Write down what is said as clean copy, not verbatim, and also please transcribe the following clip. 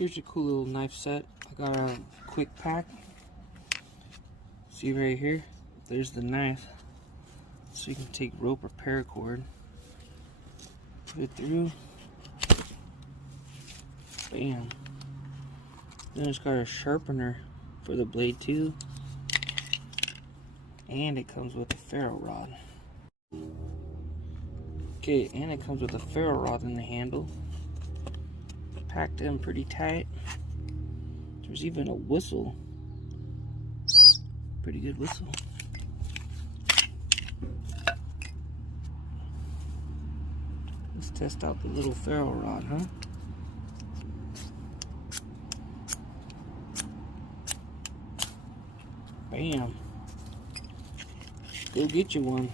Here's your cool little knife set. I got a quick pack. See right here? There's the knife. So you can take rope or paracord, put it through. Bam. Then it's got a sharpener for the blade too. And it comes with a ferro rod. Okay, and it comes with a ferro rod in the handle. Packed in pretty tight. There's even a whistle. Pretty good whistle. Let's test out the little ferro rod, huh? Bam. Go get you one.